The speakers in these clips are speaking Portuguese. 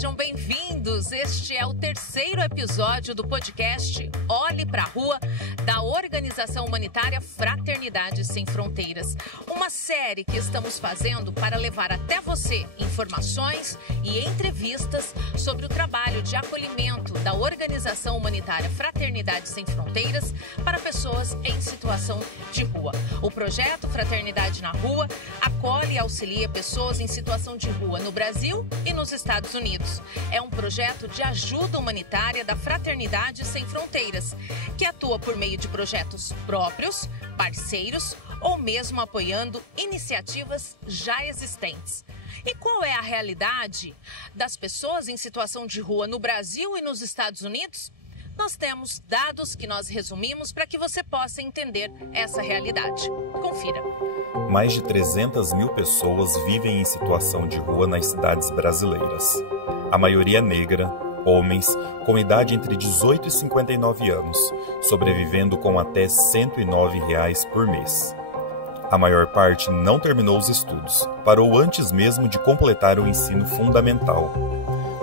sejam bem-vindos. Este é o terceiro episódio do podcast Olhe pra Rua, da organização humanitária Fraternidade Sem Fronteiras. Uma série que estamos fazendo para levar até você informações e entrevistas sobre o trabalho de acolhimento da organização humanitária Fraternidade Sem Fronteiras para pessoas em situação de rua. O projeto Fraternidade na Rua acolhe e auxilia pessoas em situação de rua no Brasil e nos Estados Unidos. É um projeto de ajuda humanitária da Fraternidade Sem Fronteiras, que atua por meio de projetos próprios, parceiros ou mesmo apoiando iniciativas já existentes. E qual é a realidade das pessoas em situação de rua no Brasil e nos Estados Unidos? Nós temos dados que nós resumimos para que você possa entender essa realidade. Confira. Mais de 300 mil pessoas vivem em situação de rua nas cidades brasileiras. A maioria negra, homens com idade entre 18 e 59 anos, sobrevivendo com até R$ 109 por mês. A maior parte não terminou os estudos, parou antes mesmo de completar o ensino fundamental.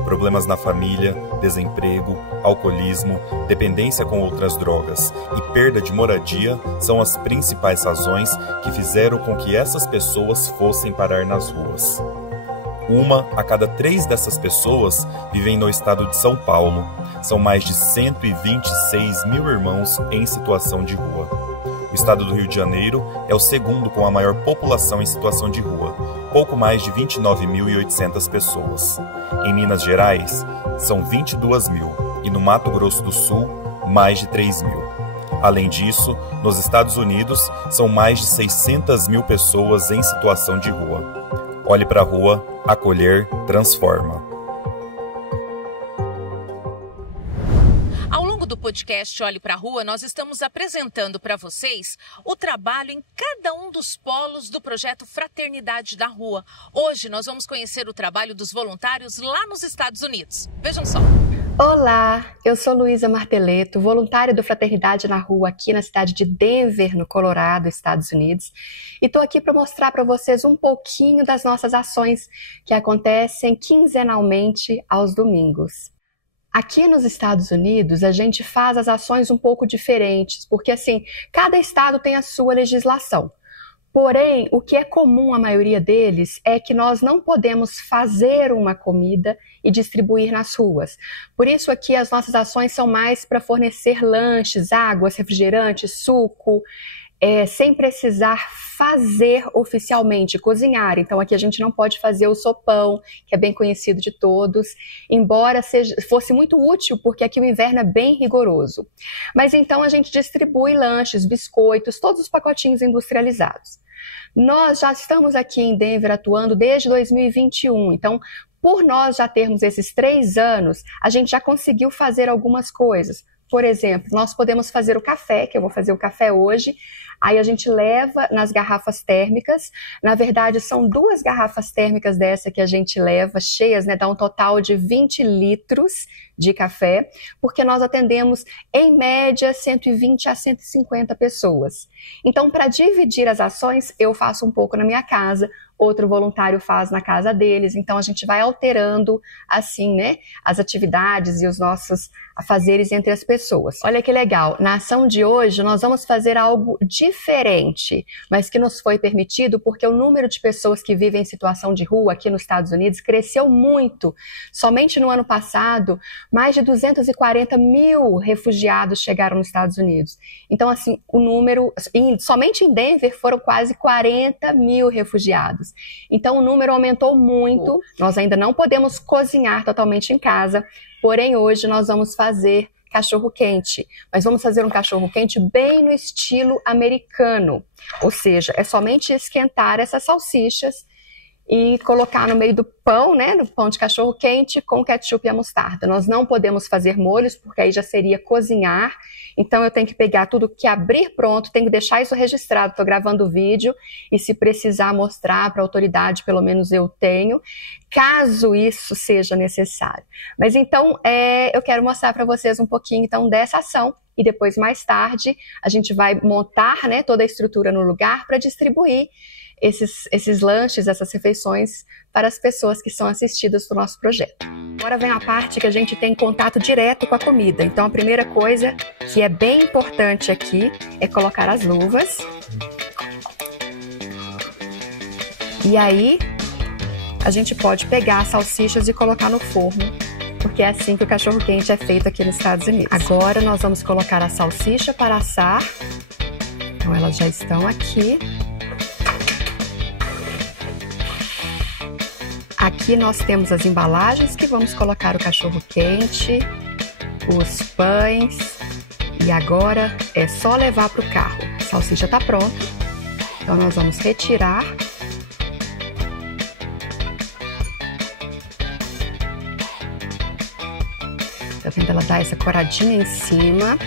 Problemas na família, desemprego, alcoolismo, dependência com outras drogas e perda de moradia são as principais razões que fizeram com que essas pessoas fossem parar nas ruas. Uma a cada 3 dessas pessoas vivem no estado de São Paulo. São mais de 126 mil irmãos em situação de rua. O estado do Rio de Janeiro é o segundo com a maior população em situação de rua, pouco mais de 29.800 pessoas. Em Minas Gerais, são 22 mil e no Mato Grosso do Sul, mais de 3 mil. Além disso, nos Estados Unidos, são mais de 600 mil pessoas em situação de rua. Olhe para a rua, acolher, transforma. Do podcast Olhe pra Rua, nós estamos apresentando para vocês o trabalho em cada um dos polos do projeto Fraternidade da Rua. Hoje nós vamos conhecer o trabalho dos voluntários lá nos Estados Unidos. Vejam só. Olá, eu sou Luísa Marteleto, voluntária do Fraternidade na Rua aqui na cidade de Denver, no Colorado, Estados Unidos. E estou aqui para mostrar para vocês um pouquinho das nossas ações que acontecem quinzenalmente aos domingos. Aqui nos Estados Unidos, a gente faz as ações um pouco diferentes, porque assim, cada estado tem a sua legislação. Porém, o que é comum à maioria deles é que nós não podemos fazer uma comida e distribuir nas ruas. Por isso aqui as nossas ações são mais para fornecer lanches, águas, refrigerantes, suco, sem precisar fazer oficialmente, cozinhar. Então aqui a gente não pode fazer o sopão, que é bem conhecido de todos, embora fosse muito útil, porque aqui o inverno é bem rigoroso. Mas então a gente distribui lanches, biscoitos, todos os pacotinhos industrializados. Nós já estamos aqui em Denver atuando desde 2021, então por nós já termos esses 3 anos, a gente já conseguiu fazer algumas coisas. Por exemplo, nós podemos fazer o café, que eu vou fazer o café hoje, aí a gente leva nas garrafas térmicas, na verdade são 2 garrafas térmicas dessa que a gente leva, cheias, né, dá um total de 20 litros de café, porque nós atendemos em média 120 a 150 pessoas. Então, para dividir as ações, eu faço um pouco na minha casa, outro voluntário faz na casa deles, então a gente vai alterando assim, né, as atividades e os nossos afazeres entre as pessoas. Olha que legal, na ação de hoje nós vamos fazer algo diferente, mas que nos foi permitido porque o número de pessoas que vivem em situação de rua aqui nos Estados Unidos cresceu muito. Somente no ano passado, mais de 240 mil refugiados chegaram nos Estados Unidos. Então, assim, o número, somente em Denver foram quase 40 mil refugiados. Então, o número aumentou muito. Nós ainda não podemos cozinhar totalmente em casa, porém, hoje nós vamos fazer cachorro-quente. Mas vamos fazer um cachorro-quente bem no estilo americano. Ou seja, é somente esquentar essas salsichas e colocar no meio do pão, né, no pão de cachorro-quente com ketchup e a mostarda. Nós não podemos fazer molhos, porque aí já seria cozinhar. Então eu tenho que pegar tudo que abrir pronto, tenho que deixar isso registrado. Estou gravando o vídeo e se precisar mostrar para a autoridade, pelo menos eu tenho, caso isso seja necessário. Mas então eu quero mostrar para vocês um pouquinho então dessa ação e depois, mais tarde, a gente vai montar, né, toda a estrutura no lugar para distribuir esses lanches, essas refeições para as pessoas que são assistidas do nosso projeto. Agora vem a parte que a gente tem contato direto com a comida. Então a primeira coisa que é bem importante aqui é colocar as luvas. E aí a gente pode pegar as salsichas e colocar no forno, porque é assim que o cachorro-quente é feito aqui nos Estados Unidos. Agora nós vamos colocar a salsicha para assar. Então elas já estão aqui. Aqui nós temos as embalagens que vamos colocar o cachorro-quente, os pães, e agora é só levar para o carro. A salsicha está pronta, então nós vamos retirar. Tá vendo? Ela dá essa coradinha em cima.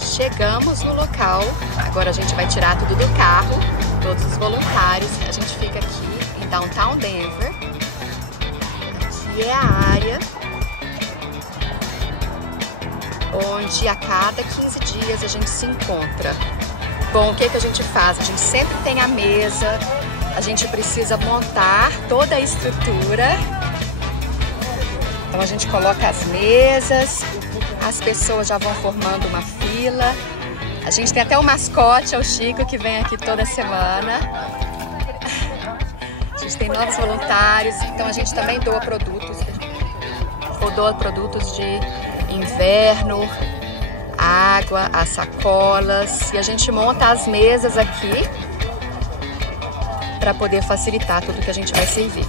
Chegamos no local, agora a gente vai tirar tudo do carro, todos os voluntários. A gente fica aqui em Downtown Denver. Aqui é a área onde a cada 15 dias a gente se encontra. Bom, o que a gente faz? A gente sempre tem a mesa, a gente precisa montar toda a estrutura. Então a gente coloca as mesas, as pessoas já vão formando uma fila. A gente tem até o mascote, é o Chico, que vem aqui toda semana. A gente tem novos voluntários, então a gente também doa produtos. Doa produtos de inverno, água, as sacolas. E a gente monta as mesas aqui para poder facilitar tudo que a gente vai servir.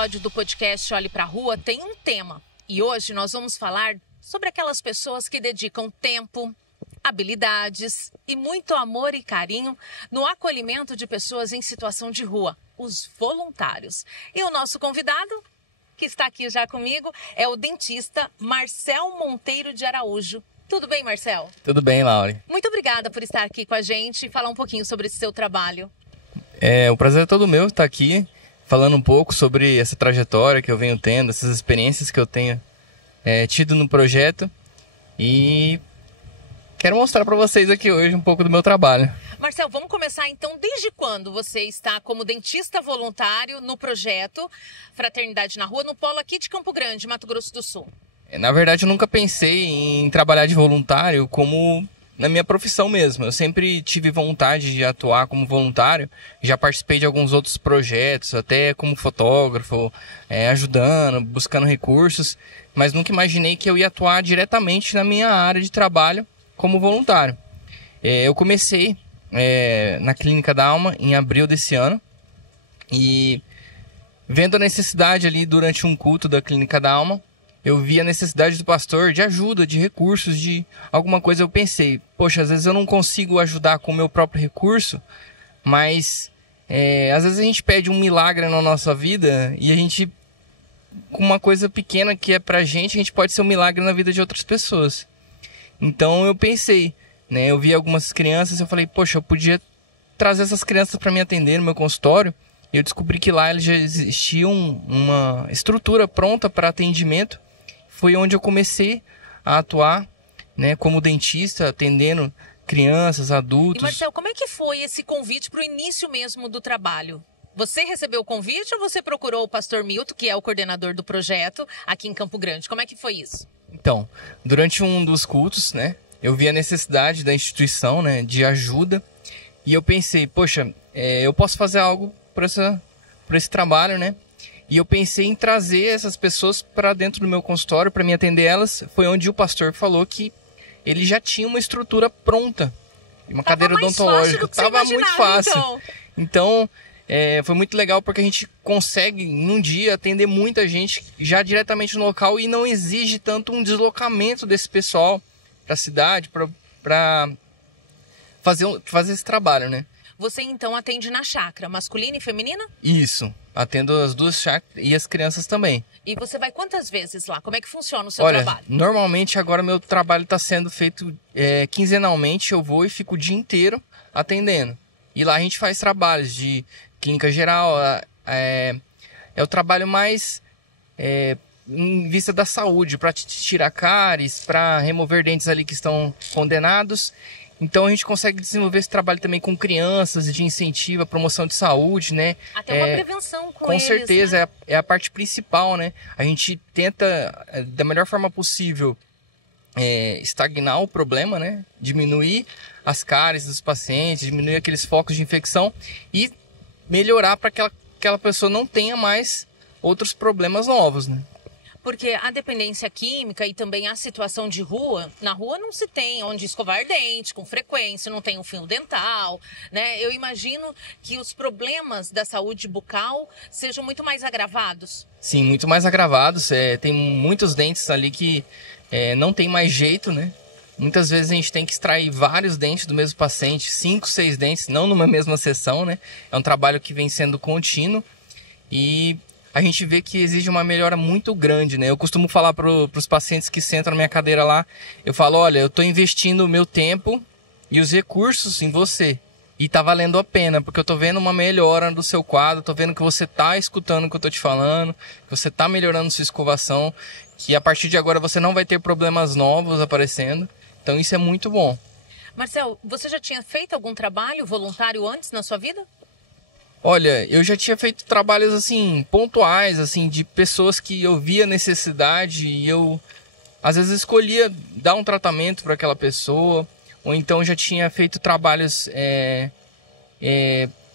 episódio do podcast Olhe pra Rua tem um tema. E hoje nós vamos falar sobre aquelas pessoas que dedicam tempo, habilidades e muito amor e carinho no acolhimento de pessoas em situação de rua, os voluntários. E o nosso convidado, que está aqui já comigo, é o dentista Marcel Monteiro de Araújo. Tudo bem, Marcel? Tudo bem, Laure. Muito obrigada por estar aqui com a gente e falar um pouquinho sobre esse seu trabalho. O prazer é todo meu estar aqui, falando um pouco sobre essa trajetória que eu venho tendo, essas experiências que eu tenho tido no projeto. E quero mostrar para vocês aqui hoje um pouco do meu trabalho. Marcel, vamos começar então. Desde quando você está como dentista voluntário no projeto Fraternidade na Rua, no polo aqui de Campo Grande, Mato Grosso do Sul? Na verdade, eu nunca pensei em trabalhar de voluntário como na minha profissão mesmo. Eu sempre tive vontade de atuar como voluntário. Já participei de alguns outros projetos, até como fotógrafo, ajudando, buscando recursos. Mas nunca imaginei que eu ia atuar diretamente na minha área de trabalho como voluntário. Eu comecei na Clínica da Alma em abril desse ano. E vendo a necessidade ali durante um culto da Clínica da Alma, eu vi a necessidade do pastor de ajuda, de recursos, de alguma coisa. Eu pensei, poxa, às vezes eu não consigo ajudar com o meu próprio recurso, mas às vezes a gente pede um milagre na nossa vida e a gente, com uma coisa pequena que é pra gente, a gente pode ser um milagre na vida de outras pessoas. Então eu pensei, né? Eu vi algumas crianças e eu falei, poxa, eu podia trazer essas crianças para me atender no meu consultório. E eu descobri que lá já existia uma estrutura pronta para atendimento. Foi onde eu comecei a atuar, né, como dentista, atendendo crianças, adultos. E Marcel, como é que foi esse convite para o início mesmo do trabalho? Você recebeu o convite ou você procurou o pastor Milton, que é o coordenador do projeto aqui em Campo Grande? Como é que foi isso? Então, durante um dos cultos, né, eu vi a necessidade da instituição, né, de ajuda. E eu pensei, poxa, eu posso fazer algo por esse trabalho, né? E eu pensei em trazer essas pessoas para dentro do meu consultório, para me atender elas. Foi onde o pastor falou que ele já tinha uma estrutura pronta. Uma cadeira odontológica. Tava muito fácil. Então, foi muito legal porque a gente consegue, em um dia, atender muita gente já diretamente no local e não exige tanto um deslocamento desse pessoal para a cidade, para fazer esse trabalho, né? Você, então, atende na chácara, masculina e feminina? Isso. Atendo as duas chácaras e as crianças também. E você vai quantas vezes lá? Como é que funciona o seu trabalho? Normalmente agora meu trabalho está sendo feito quinzenalmente. Eu vou e fico o dia inteiro atendendo. E lá a gente faz trabalhos de clínica geral. É o trabalho mais em vista da saúde, para tirar cáries, para remover dentes ali que estão condenados. Então a gente consegue desenvolver esse trabalho também com crianças, de incentivo, a promoção de saúde, né? Até uma prevenção com eles, certeza, né? é a parte principal, né? A gente tenta, da melhor forma possível, estagnar o problema, né? Diminuir as cáries dos pacientes, diminuir aqueles focos de infecção e melhorar para que aquela pessoa não tenha mais outros problemas novos, né? Porque a dependência química e também a situação de rua, na rua não se tem onde escovar dente com frequência, não tem um fio dental, né? Eu imagino que os problemas da saúde bucal sejam muito mais agravados. Sim, muito mais agravados. Tem muitos dentes ali que não tem mais jeito, né? Muitas vezes a gente tem que extrair vários dentes do mesmo paciente, 5, 6 dentes, não numa mesma sessão, né? É um trabalho que vem sendo contínuo e a gente vê que exige uma melhora muito grande, né? Eu costumo falar para os pacientes que sentam na minha cadeira lá, eu falo, olha, eu estou investindo o meu tempo e os recursos em você. E tá valendo a pena, porque eu tô vendo uma melhora do seu quadro, tô vendo que você tá escutando o que eu tô te falando, que você tá melhorando sua escovação, que a partir de agora você não vai ter problemas novos aparecendo. Então isso é muito bom. Marcel, você já tinha feito algum trabalho voluntário antes na sua vida? Olha, eu já tinha feito trabalhos assim, pontuais, assim, de pessoas que eu via necessidade e eu, às vezes, escolhia dar um tratamento para aquela pessoa. Ou então já tinha feito trabalhos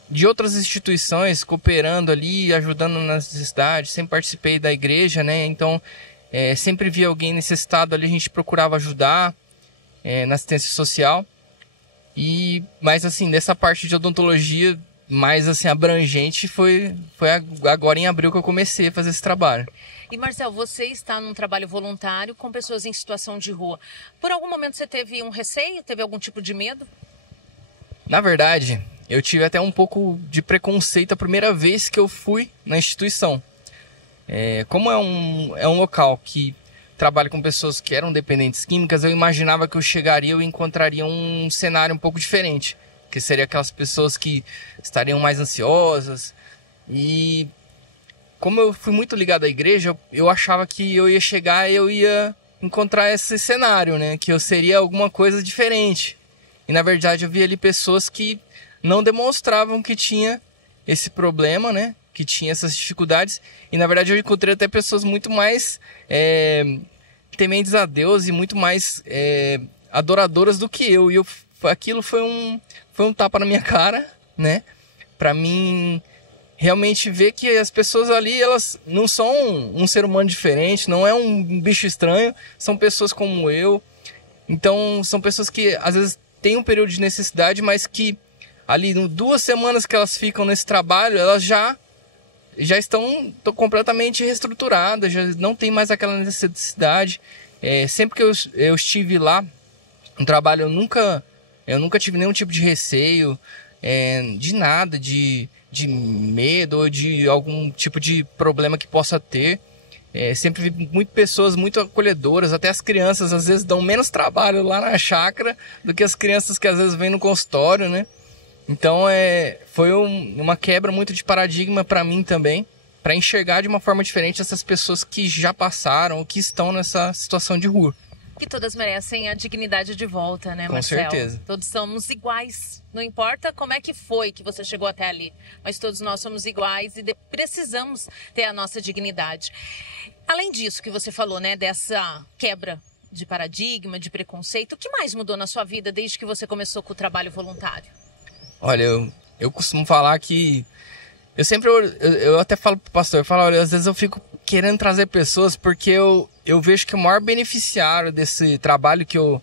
de outras instituições, cooperando ali, ajudando nas necessidades. Sempre participei da igreja, né? Então, sempre via alguém necessitado ali, a gente procurava ajudar na assistência social. Mas assim, nessa parte de odontologia mais assim abrangente foi agora em abril que eu comecei a fazer esse trabalho. E Marcel, você está num trabalho voluntário com pessoas em situação de rua. Por algum momento você teve um receio? Teve algum tipo de medo? Na verdade, eu tive até um pouco de preconceito a primeira vez que eu fui na instituição. Como é um local que trabalha com pessoas que eram dependentes químicas, eu imaginava que eu chegaria e encontraria um cenário um pouco diferente. Que seria aquelas pessoas que estariam mais ansiosas. E como eu fui muito ligado à igreja, eu achava que eu ia chegar e eu ia encontrar esse cenário, né? Que eu seria alguma coisa diferente. E na verdade eu vi ali pessoas que não demonstravam que tinha esse problema, né? Que tinha essas dificuldades. E na verdade eu encontrei até pessoas muito mais tementes a Deus e muito mais adoradoras do que eu. E aquilo foi um tapa na minha cara, né? Pra mim realmente ver que as pessoas ali, elas não são um ser humano diferente, não é um bicho estranho, são pessoas como eu. Então, são pessoas que às vezes têm um período de necessidade, mas que ali, 2 semanas que elas ficam nesse trabalho, elas já estão completamente reestruturadas, já não tem mais aquela necessidade. Sempre que eu estive lá no trabalho, eu nunca tive nenhum tipo de receio, de nada, de medo ou de algum tipo de problema que possa ter. Sempre vi pessoas muito acolhedoras, até as crianças às vezes dão menos trabalho lá na chácara do que as crianças que às vezes vêm no consultório, né? Então foi uma quebra muito de paradigma para mim também, para enxergar de uma forma diferente essas pessoas que já passaram ou que estão nessa situação de rua. Que todas merecem a dignidade de volta, né, Marcel? Com certeza. Todos somos iguais. Não importa como é que foi que você chegou até ali, mas todos nós somos iguais e precisamos ter a nossa dignidade. Além disso que você falou, né, dessa quebra de paradigma, de preconceito, o que mais mudou na sua vida desde que você começou com o trabalho voluntário? Olha, eu costumo falar que eu até falo pro pastor, eu falo, olha, às vezes eu fico querendo trazer pessoas porque eu vejo que o maior beneficiário desse trabalho que eu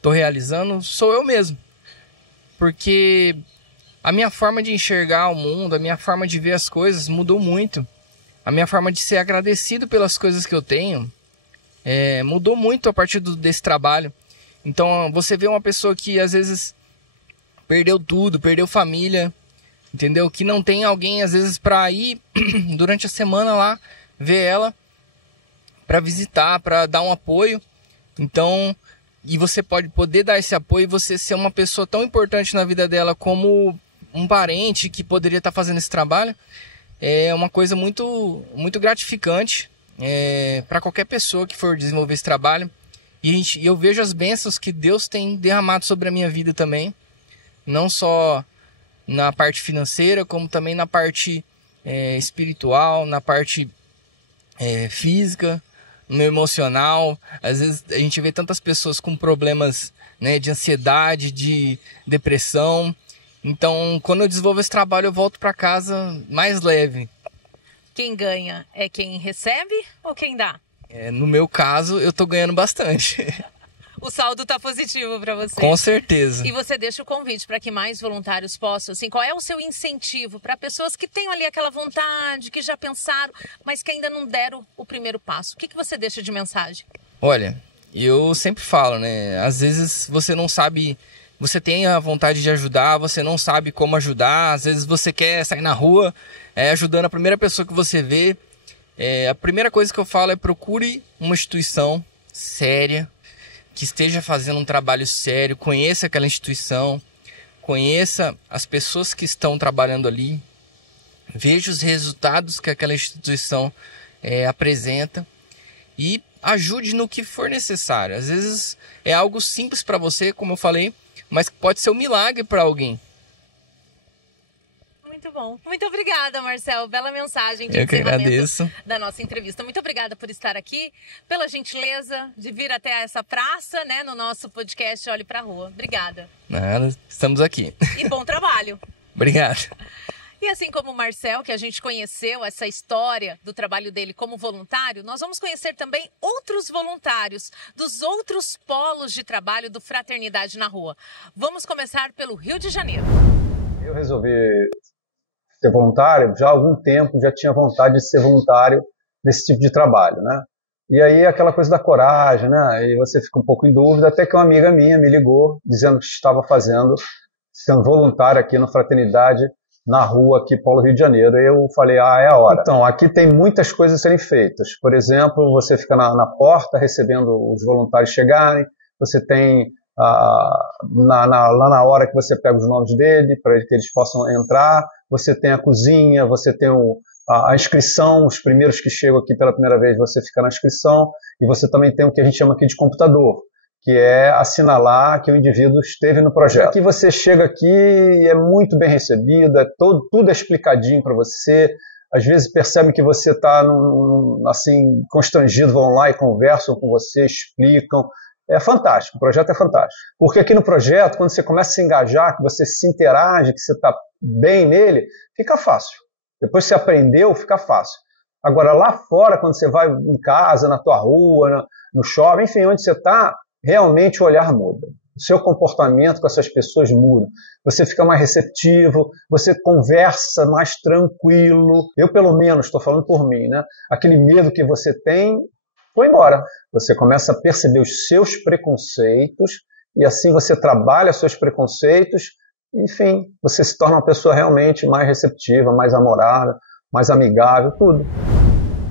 tô realizando sou eu mesmo. Porque a minha forma de enxergar o mundo, a minha forma de ver as coisas mudou muito. A minha forma de ser agradecido pelas coisas que eu tenho mudou muito a partir desse trabalho. Então você vê uma pessoa que às vezes perdeu tudo, perdeu família, entendeu? Que não tem alguém às vezes para ir durante a semana lá ver ela, para visitar, para dar um apoio. Então, e você pode poder dar esse apoio e você ser uma pessoa tão importante na vida dela como um parente que poderia estar fazendo esse trabalho, é uma coisa muito, muito gratificante para qualquer pessoa que for desenvolver esse trabalho. E eu vejo as bênçãos que Deus tem derramado sobre a minha vida também, não só na parte financeira, como também na parte espiritual, na parte física, no emocional. Às vezes a gente vê tantas pessoas com problemas, né, de ansiedade, de depressão. Então, quando eu desenvolvo esse trabalho, eu volto para casa mais leve. Quem ganha é quem recebe ou quem dá? No meu caso, eu tô ganhando bastante. O saldo tá positivo para você. Com certeza. E você deixa o convite para que mais voluntários possam, assim, qual é o seu incentivo para pessoas que têm ali aquela vontade, que já pensaram, mas que ainda não deram o primeiro passo? O que você deixa de mensagem? Olha, eu sempre falo, né? Às vezes você não sabe, você tem a vontade de ajudar, você não sabe como ajudar. Às vezes você quer sair na rua ajudando a primeira pessoa que você vê. A primeira coisa que eu falo é procure uma instituição séria, que esteja fazendo um trabalho sério, conheça aquela instituição, conheça as pessoas que estão trabalhando ali, veja os resultados que aquela instituição apresenta e ajude no que for necessário. Às vezes é algo simples para você, como eu falei, mas pode ser um milagre para alguém. Muito bom. Muito obrigada, Marcel. Bela mensagem de Eu que agradeço da nossa entrevista. Muito obrigada por estar aqui, pela gentileza de vir até essa praça, né, no nosso podcast Olhe pra Rua. Obrigada. Nada, estamos aqui. E bom trabalho. Obrigado. E assim como o Marcel, que a gente conheceu essa história do trabalho dele como voluntário, nós vamos conhecer também outros voluntários dos outros polos de trabalho do Fraternidade na Rua. Vamos começar pelo Rio de Janeiro. Eu resolvi ser voluntário, já há algum tempo já tinha vontade de ser voluntário nesse tipo de trabalho, né? E aí aquela coisa da coragem, né? E você fica um pouco em dúvida, até que uma amiga minha me ligou dizendo que estava sendo voluntário aqui no Fraternidade na Rua, aqui Polo Rio de Janeiro. E eu falei, é a hora. Então, aqui tem muitas coisas a serem feitas. Por exemplo, você fica na porta recebendo os voluntários chegarem, você tem lá na hora que você pega os nomes dele, para que eles possam entrar, você tem a cozinha, você tem a inscrição, os primeiros que chegam aqui pela primeira vez, você fica na inscrição, e você também tem o que a gente chama aqui de computador, que é assinalar que o indivíduo esteve no projeto. Aqui você chega aqui e é muito bem recebido, tudo é explicadinho para você, às vezes percebem que você está assim, constrangido, vão lá e conversam com você, explicam. É fantástico, o projeto é fantástico. Porque aqui no projeto, quando você começa a se engajar, que você se interage, que você está bem nele, fica fácil. Depois que você aprendeu, fica fácil. Agora, lá fora, quando você vai em casa, na tua rua, no shopping, enfim, onde você está, realmente o olhar muda. O seu comportamento com essas pessoas muda. Você fica mais receptivo, você conversa mais tranquilo. Eu, pelo menos, estou falando por mim, né? Aquele medo que você tem foi embora. Você começa a perceber os seus preconceitos e assim você trabalha seus preconceitos. Enfim, você se torna uma pessoa realmente mais receptiva, mais amorosa, mais amigável, tudo.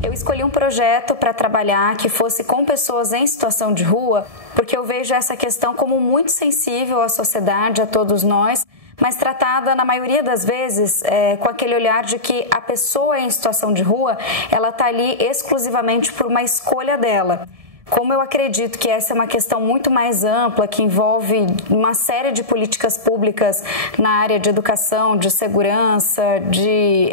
Eu escolhi um projeto para trabalhar que fosse com pessoas em situação de rua, porque eu vejo essa questão como muito sensível à sociedade, a todos nós, mas tratada na maioria das vezes com aquele olhar de que a pessoa em situação de rua, ela está ali exclusivamente por uma escolha dela. Como eu acredito que essa é uma questão muito mais ampla, que envolve uma série de políticas públicas na área de educação, de segurança, de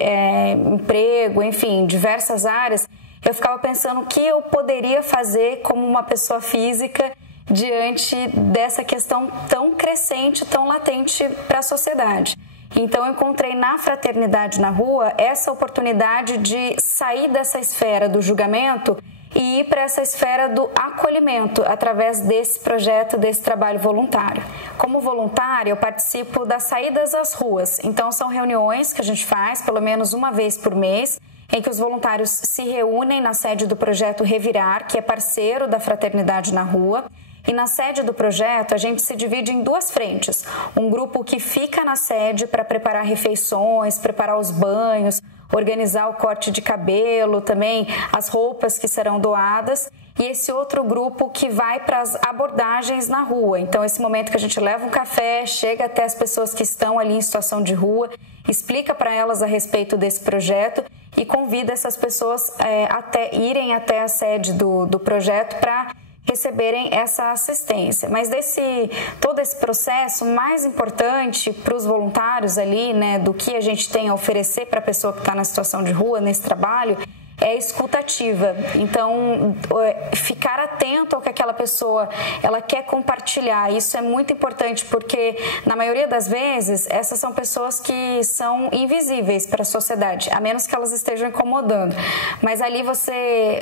emprego, enfim, diversas áreas, eu ficava pensando o que eu poderia fazer como uma pessoa física diante dessa questão tão crescente, tão latente para a sociedade. Então, eu encontrei na Fraternidade na Rua essa oportunidade de sair dessa esfera do julgamento e ir para essa esfera do acolhimento através desse projeto, desse trabalho voluntário. Como voluntária, eu participo das saídas às ruas. Então, são reuniões que a gente faz pelo menos uma vez por mês, em que os voluntários se reúnem na sede do projeto Revirar, que é parceiro da Fraternidade na Rua. E na sede do projeto, a gente se divide em duas frentes. Um grupo que fica na sede para preparar refeições, preparar os banhos, organizar o corte de cabelo, também as roupas que serão doadas. E esse outro grupo que vai para as abordagens na rua. Então, esse momento que a gente leva um café, chega até as pessoas que estão ali em situação de rua, explica para elas a respeito desse projeto e convida essas pessoas irem até a sede do projeto para receberem essa assistência. Mas todo esse processo, mais importante para os voluntários ali, né, do que a gente tem a oferecer para a pessoa que está na situação de rua, nesse trabalho, é a escuta ativa. Então, ficar atento ao que aquela pessoa ela quer compartilhar. Isso é muito importante porque, na maioria das vezes, essas são pessoas que são invisíveis para a sociedade, a menos que elas estejam incomodando. Mas ali você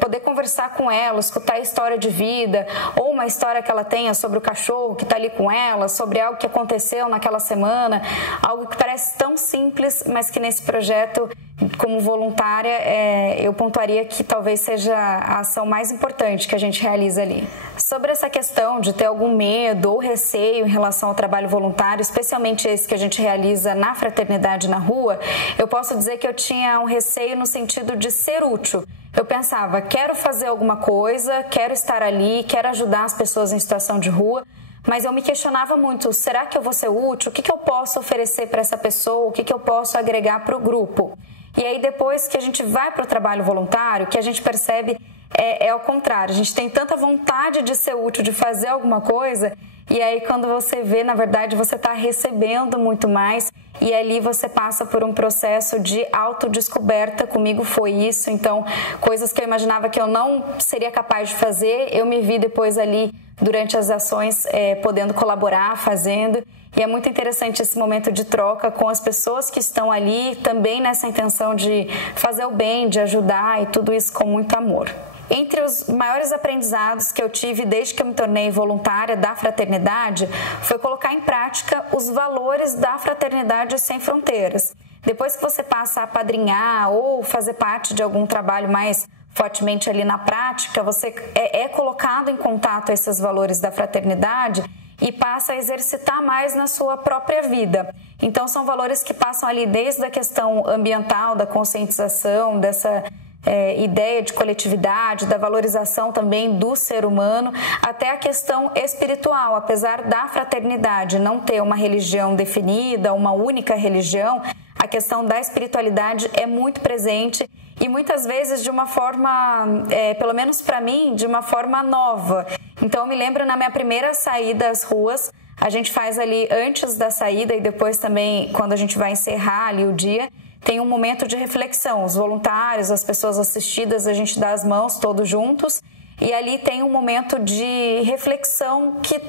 poder conversar com ela, escutar a história de vida, ou uma história que ela tenha sobre o cachorro que está ali com ela, sobre algo que aconteceu naquela semana, algo que parece tão simples, mas que nesse projeto, como voluntária, eu pontuaria que talvez seja a ação mais importante que a gente realiza ali. Sobre essa questão de ter algum medo ou receio em relação ao trabalho voluntário, especialmente esse que a gente realiza na Fraternidade na Rua, eu posso dizer que eu tinha um receio no sentido de ser útil. Eu pensava, quero fazer alguma coisa, quero estar ali, quero ajudar as pessoas em situação de rua, mas eu me questionava muito, será que eu vou ser útil? O que eu posso oferecer para essa pessoa? O que eu posso agregar para o grupo? E aí, depois que a gente vai para o trabalho voluntário, que a gente percebe é ao contrário. A gente tem tanta vontade de ser útil, de fazer alguma coisa, e aí quando você vê, na verdade, você está recebendo muito mais, e ali você passa por um processo de autodescoberta. Comigo foi isso. Então, coisas que eu imaginava que eu não seria capaz de fazer, eu me vi depois ali, durante as ações, podendo colaborar, fazendo. E é muito interessante esse momento de troca com as pessoas que estão ali, também nessa intenção de fazer o bem, de ajudar, e tudo isso com muito amor. Entre os maiores aprendizados que eu tive desde que eu me tornei voluntária da Fraternidade foi colocar em prática os valores da Fraternidade Sem Fronteiras. Depois que você passa a apadrinhar ou fazer parte de algum trabalho mais fortemente ali na prática, você é colocado em contato a esses valores da fraternidade e passa a exercitar mais na sua própria vida. Então, são valores que passam ali desde a questão ambiental, da conscientização, dessa ideia de coletividade, da valorização também do ser humano, até a questão espiritual. Apesar da fraternidade não ter uma religião definida, uma única religião, a questão da espiritualidade é muito presente e muitas vezes de uma forma, pelo menos para mim, de uma forma nova. Então, eu me lembro na minha primeira saída às ruas, a gente faz ali antes da saída e depois também quando a gente vai encerrar ali o dia, tem um momento de reflexão. Os voluntários, as pessoas assistidas, a gente dá as mãos todos juntos e ali tem um momento de reflexão que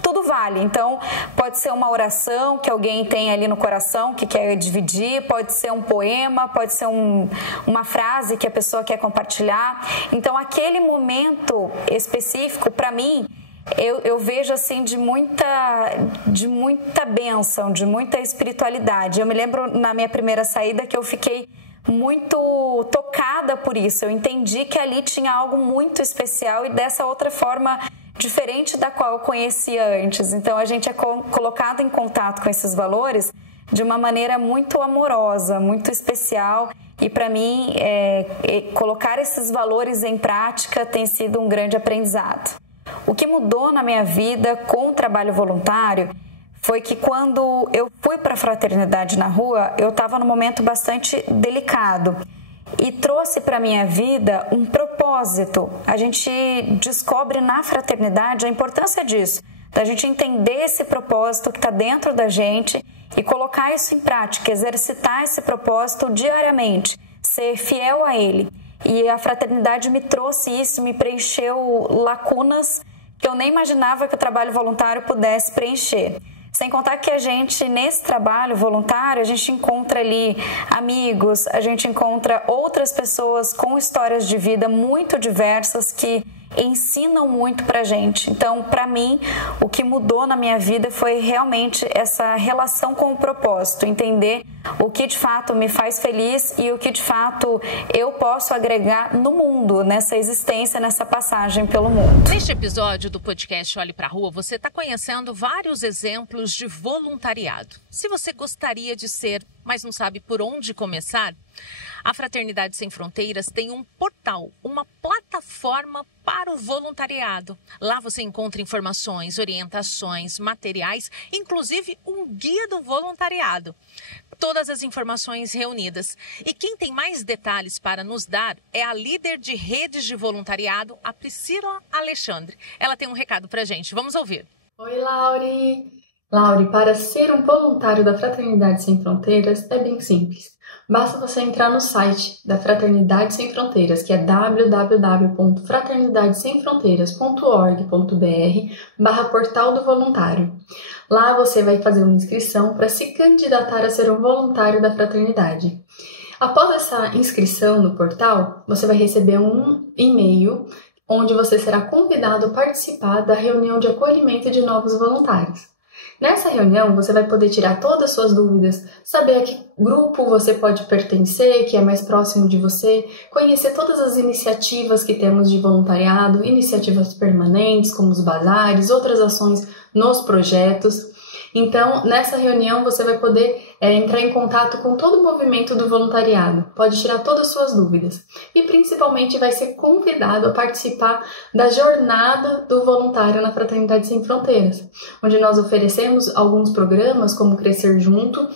tudo vale. Então, pode ser uma oração que alguém tem ali no coração que quer dividir, pode ser um poema, pode ser uma frase que a pessoa quer compartilhar. Então, aquele momento específico, para mim, eu vejo assim de muita bênção, de muita espiritualidade. Eu me lembro na minha primeira saída que eu fiquei muito tocada por isso. Eu entendi que ali tinha algo muito especial e dessa outra forma diferente da qual eu conhecia antes. Então, a gente é colocado em contato com esses valores de uma maneira muito amorosa, muito especial. E para mim, colocar esses valores em prática tem sido um grande aprendizado. O que mudou na minha vida com o trabalho voluntário foi que quando eu fui para a Fraternidade na Rua, eu estava num momento bastante delicado e trouxe para a minha vida um propósito. A gente descobre na fraternidade a importância disso, da gente entender esse propósito que está dentro da gente e colocar isso em prática, exercitar esse propósito diariamente, ser fiel a ele. E a fraternidade me trouxe isso, me preencheu lacunas que eu nem imaginava que o trabalho voluntário pudesse preencher. Sem contar que a gente, nesse trabalho voluntário, a gente encontra ali amigos, a gente encontra outras pessoas com histórias de vida muito diversas que ensinam muito pra gente. Então, pra mim, o que mudou na minha vida foi realmente essa relação com o propósito, entender o que de fato me faz feliz e o que de fato eu posso agregar no mundo, nessa existência, nessa passagem pelo mundo. Neste episódio do podcast Olhe pra Rua, você está conhecendo vários exemplos de voluntariado. Se você gostaria de ser, mas não sabe por onde começar, a Fraternidade Sem Fronteiras tem um portal, uma plataforma para o voluntariado. Lá você encontra informações, orientações, materiais, inclusive um guia do voluntariado. Todas as informações reunidas. E quem tem mais detalhes para nos dar é a líder de redes de voluntariado, a Priscila Alexandre. Ela tem um recado para a gente. Vamos ouvir. Oi, Lauri! Lauri, para ser um voluntário da Fraternidade Sem Fronteiras é bem simples. Basta você entrar no site da Fraternidade Sem Fronteiras, que é www.fraternidadessemfronteiras.org.br/portal do voluntário. Lá você vai fazer uma inscrição para se candidatar a ser um voluntário da fraternidade. Após essa inscrição no portal, você vai receber um e-mail onde você será convidado a participar da reunião de acolhimento de novos voluntários. Nessa reunião, você vai poder tirar todas as suas dúvidas, saber a que grupo você pode pertencer, que é mais próximo de você, conhecer todas as iniciativas que temos de voluntariado, iniciativas permanentes, como os bazares, outras ações nos projetos. Então, nessa reunião, você vai poder entrar em contato com todo o movimento do voluntariado, pode tirar todas as suas dúvidas e, principalmente, vai ser convidado a participar da jornada do voluntário na Fraternidade Sem Fronteiras, onde nós oferecemos alguns programas, como Crescer Junto.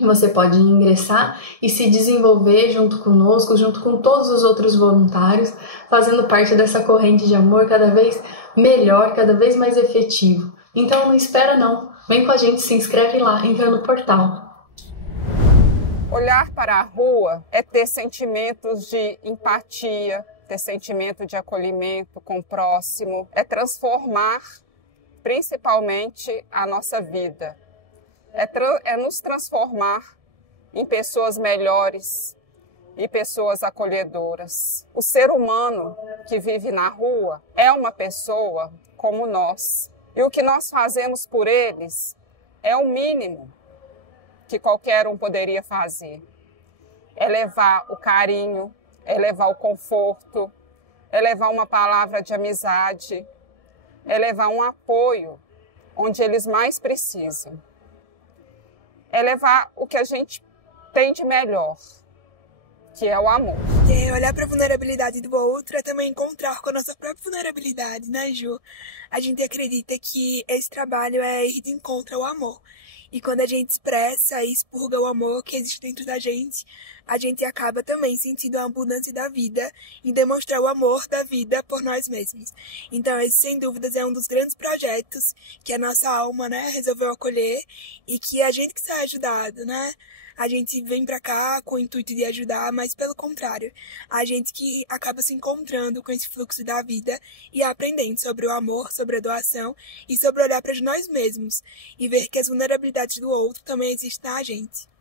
Você pode ingressar e se desenvolver junto conosco, junto com todos os outros voluntários, fazendo parte dessa corrente de amor cada vez melhor, cada vez mais efetivo. Então, não espera não. Vem com a gente, se inscreve lá, entra no portal. Olhar para a rua é ter sentimentos de empatia, ter sentimento de acolhimento com o próximo, é transformar principalmente a nossa vida, é nos transformar em pessoas melhores e pessoas acolhedoras. O ser humano que vive na rua é uma pessoa como nós. E o que nós fazemos por eles é o mínimo que qualquer um poderia fazer. É levar o carinho, é levar o conforto, é levar uma palavra de amizade, é levar um apoio onde eles mais precisam. É levar o que a gente tem de melhor, que é o amor. Olhar para a vulnerabilidade do outro é também encontrar com a nossa própria vulnerabilidade, né, Ju? A gente acredita que esse trabalho é ir de encontro ao amor. E quando a gente expressa e expurga o amor que existe dentro da gente, a gente acaba também sentindo a abundância da vida e demonstrar o amor da vida por nós mesmos. Então, esse, sem dúvidas, é um dos grandes projetos que a nossa alma, né, resolveu acolher e que a gente que está ajudado, né? A gente vem pra cá com o intuito de ajudar, mas pelo contrário, a gente que acaba se encontrando com esse fluxo da vida e aprendendo sobre o amor, sobre a doação e sobre olhar para nós mesmos e ver que as vulnerabilidades do outro também existem na gente.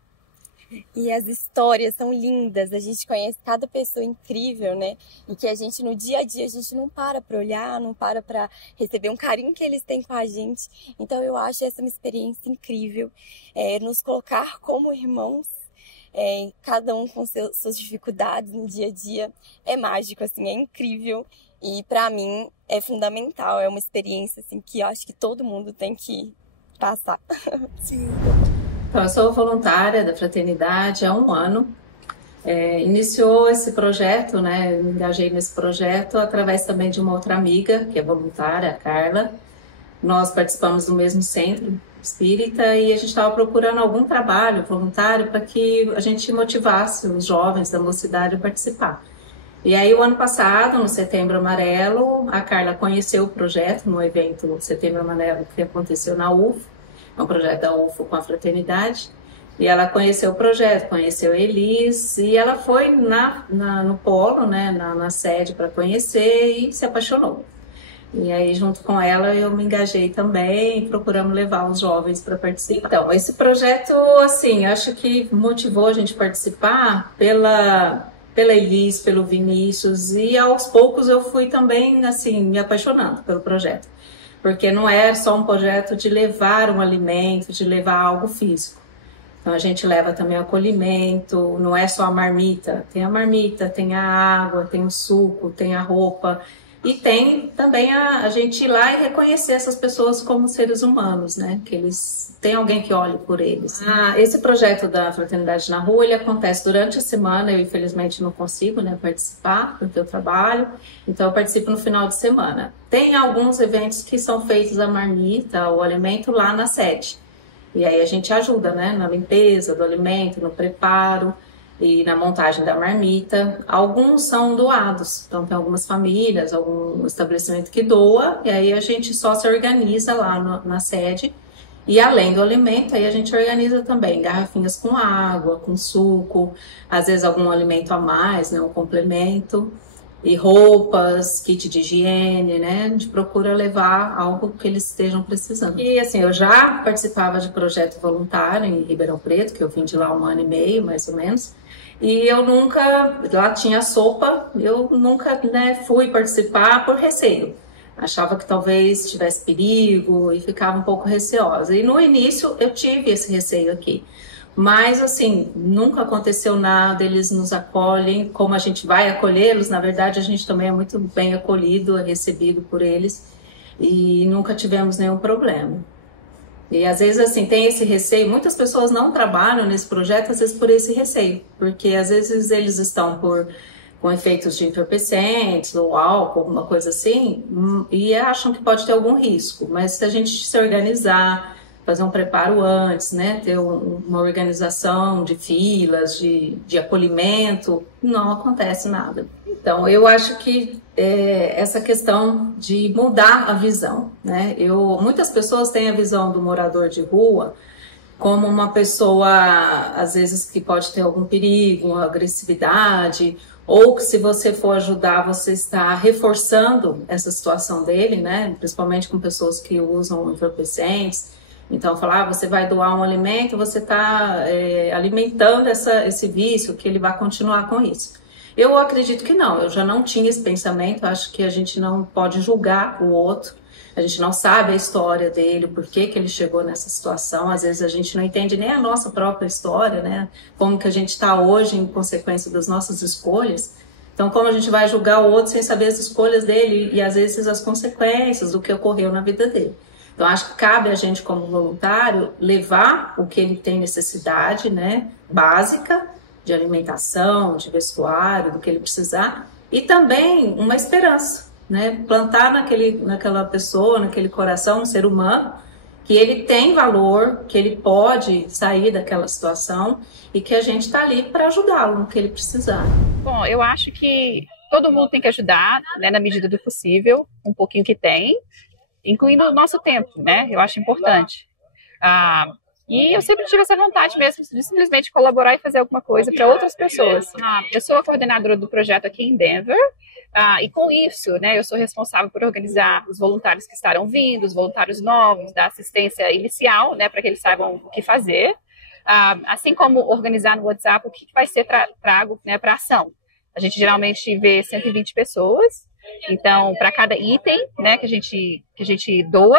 E as histórias são lindas, a gente conhece cada pessoa incrível, né? E que a gente, no dia a dia, a gente não para pra olhar, não para pra receber um carinho que eles têm com a gente. Então eu acho essa uma experiência incrível, nos colocar como irmãos, cada um com suas dificuldades no dia a dia. É mágico, assim, é incrível. E pra mim é fundamental, é uma experiência assim, que eu acho que todo mundo tem que passar. Sim. Então, eu sou voluntária da Fraternidade há 1 ano. Iniciou esse projeto, né? Eu me engajei nesse projeto através também de uma outra amiga, que é voluntária, a Carla. Nós participamos do mesmo centro espírita e a gente estava procurando algum trabalho voluntário para que a gente motivasse os jovens da mocidade a participar. E aí, o ano passado, no Setembro Amarelo, a Carla conheceu o projeto no evento Setembro Amarelo que aconteceu na UFO, é um projeto da UFO com a Fraternidade. E ela conheceu o projeto, conheceu a Elis, e ela foi no polo, né, na sede para conhecer e se apaixonou. E aí, junto com ela, eu me engajei também, procuramos levar os jovens para participar. Então, esse projeto, assim, acho que motivou a gente a participar pela Elis, pelo Vinícius, e aos poucos eu fui também, assim, me apaixonando pelo projeto. Porque não é só um projeto de levar um alimento, de levar algo físico. Então, a gente leva também o acolhimento, não é só a marmita. Tem a marmita, tem a água, tem o suco, tem a roupa. E tem também a gente ir lá e reconhecer essas pessoas como seres humanos, né? Que eles têm alguém que olhe por eles. Esse projeto da Fraternidade na Rua, ele acontece durante a semana. Eu, infelizmente, não consigo, né, participar, porque eu trabalho. Então, eu participo no final de semana. Tem alguns eventos que são feitos a marmita, o alimento, lá na sede. E aí a gente ajuda, né, na limpeza do alimento, no preparo e na montagem da marmita. Alguns são doados, então tem algumas famílias, algum estabelecimento que doa, e aí a gente só se organiza lá na sede. E além do alimento, aí a gente organiza também garrafinhas com água, com suco, às vezes algum alimento a mais, né, um complemento. E roupas, kit de higiene, né? A gente procura levar algo que eles estejam precisando. E assim, eu já participava de projeto voluntário em Ribeirão Preto, que eu vim de lá 1 ano e meio, mais ou menos. E eu nunca, lá tinha sopa, eu nunca, né, fui participar por receio. Achava que talvez tivesse perigo e ficava um pouco receosa. E no início eu tive esse receio aqui. Mas, assim, nunca aconteceu nada, eles nos acolhem, como a gente vai acolhê-los, na verdade a gente também é muito bem acolhido, é recebido por eles e nunca tivemos nenhum problema. E às vezes, assim, tem esse receio, muitas pessoas não trabalham nesse projeto, às vezes por esse receio, porque às vezes eles estão com efeitos de entorpecentes ou álcool, alguma coisa assim, e acham que pode ter algum risco, mas se a gente se organizar, fazer um preparo antes, né? Ter uma organização de filas, de acolhimento, não acontece nada. Então, eu acho que essa questão de mudar a visão, né? Muitas pessoas têm a visão do morador de rua como uma pessoa, às vezes, que pode ter algum perigo, uma agressividade, ou que se você for ajudar, você está reforçando essa situação dele, né? Principalmente com pessoas que usam entorpecentes. Então, falar, você vai doar um alimento, você está alimentando esse vício, que ele vai continuar com isso. Eu acredito que não, eu já não tinha esse pensamento, acho que a gente não pode julgar o outro, a gente não sabe a história dele, o porquê que ele chegou nessa situação, às vezes a gente não entende nem a nossa própria história, né? Como que a gente está hoje em consequência das nossas escolhas. Então, como a gente vai julgar o outro sem saber as escolhas dele e às vezes as consequências do que ocorreu na vida dele. Então, acho que cabe a gente, como voluntário, levar o que ele tem necessidade, né, básica, de alimentação, de vestuário, do que ele precisar, e também uma esperança, né, plantar naquela pessoa, naquele coração, um ser humano, que ele tem valor, que ele pode sair daquela situação e que a gente está ali para ajudá-lo no que ele precisar. Bom, eu acho que todo mundo tem que ajudar, né, na medida do possível, um pouquinho que tem, incluindo o nosso tempo, né? Eu acho importante. E eu sempre tive essa vontade mesmo de simplesmente colaborar e fazer alguma coisa para outras pessoas. Eu sou a coordenadora do projeto aqui em Denver, e com isso, né, eu sou responsável por organizar os voluntários que estarão vindo, os voluntários novos, da assistência inicial, né, para que eles saibam o que fazer, assim como organizar no WhatsApp o que vai ser trago, né, para ação. A gente geralmente vê 120 pessoas. Então, para cada item, né, que a gente doa,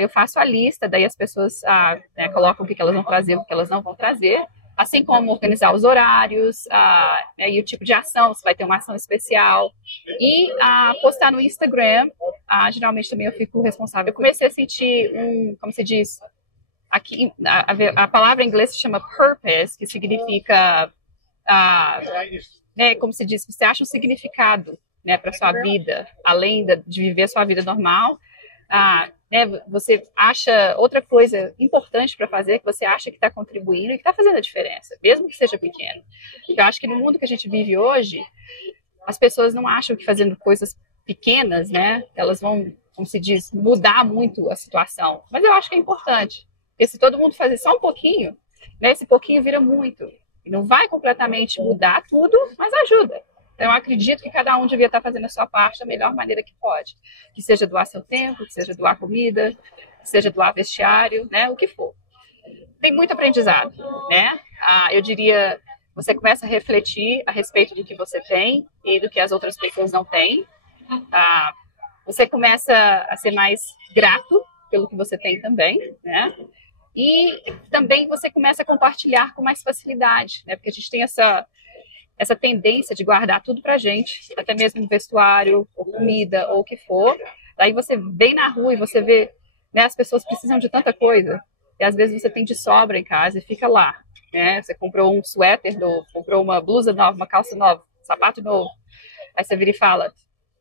eu faço a lista, daí as pessoas né, colocam o que elas vão trazer, o que elas não vão trazer, assim como organizar os horários, né, e o tipo de ação, se vai ter uma ação especial, e postar no Instagram. Geralmente também eu fico responsável. Eu comecei a sentir como se diz, aqui a palavra em inglês se chama purpose, que significa, né, como se diz, você acha um significado, né, para sua vida, além de viver a sua vida normal, né, você acha outra coisa importante para fazer, que você acha que está contribuindo e que está fazendo a diferença, mesmo que seja pequeno. Porque eu acho que no mundo que a gente vive hoje, as pessoas não acham que fazendo coisas pequenas, né, elas vão, como se diz, mudar muito a situação. Mas eu acho que é importante, porque se todo mundo fazer só um pouquinho, né, esse pouquinho vira muito. E não vai completamente mudar tudo, mas ajuda. Então, eu acredito que cada um devia estar fazendo a sua parte da melhor maneira que pode. Que seja doar seu tempo, que seja doar comida, que seja doar vestiário, né, o que for. Tem muito aprendizado, né? Eu diria, você começa a refletir a respeito do que você tem e do que as outras pessoas não têm. Você começa a ser mais grato pelo que você tem também, né? E também você começa a compartilhar com mais facilidade, né? Porque a gente tem essa tendência de guardar tudo pra gente, até mesmo vestuário, ou comida, ou o que for. Daí você vem na rua e você vê, né, as pessoas precisam de tanta coisa, e às vezes você tem de sobra em casa e fica lá, né? Você comprou um suéter novo, comprou uma blusa nova, uma calça nova, um sapato novo. Aí você vira e fala,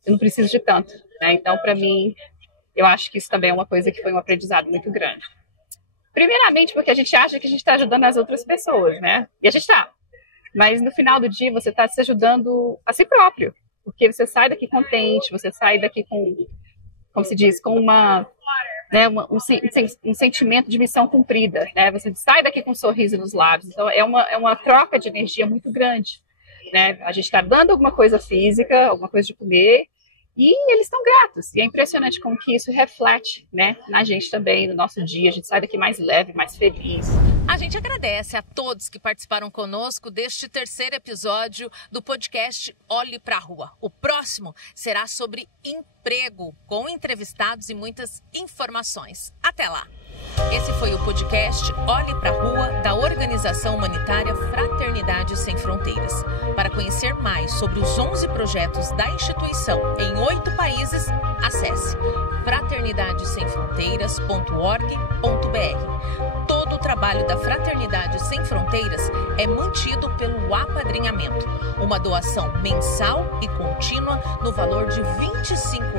eu não preciso de tanto, né? Então, para mim, eu acho que isso também é uma coisa que foi um aprendizado muito grande. Primeiramente, porque a gente acha que a gente está ajudando as outras pessoas, né? E a gente está. Mas no final do dia, você está se ajudando a si próprio. Porque você sai daqui contente, você sai daqui com, como se diz, com um sentimento de missão cumprida, né? Você sai daqui com um sorriso nos lábios. Então, é uma troca de energia muito grande, né? A gente está dando alguma coisa física, alguma coisa de comer, e eles estão gratos. E é impressionante como que isso reflete, né, na gente também, no nosso dia. A gente sai daqui mais leve, mais feliz. A gente agradece a todos que participaram conosco deste terceiro episódio do podcast Olhe pra Rua. O próximo será sobre emprego, com entrevistados e muitas informações. Até lá! Esse foi o podcast Olhe pra Rua, da organização humanitária Fraternidade Sem Fronteiras. Para conhecer mais sobre os 11 projetos da instituição em 8 países, acesse fraternidadesemfronteiras.org.br. Todo o trabalho da Fraternidade Sem Fronteiras é mantido pelo apadrinhamento, uma doação mensal e contínua no valor de R$ 25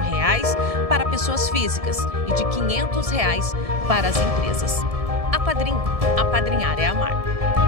para pessoas físicas e de R$ 500 para as empresas. Apadrinhar é amar.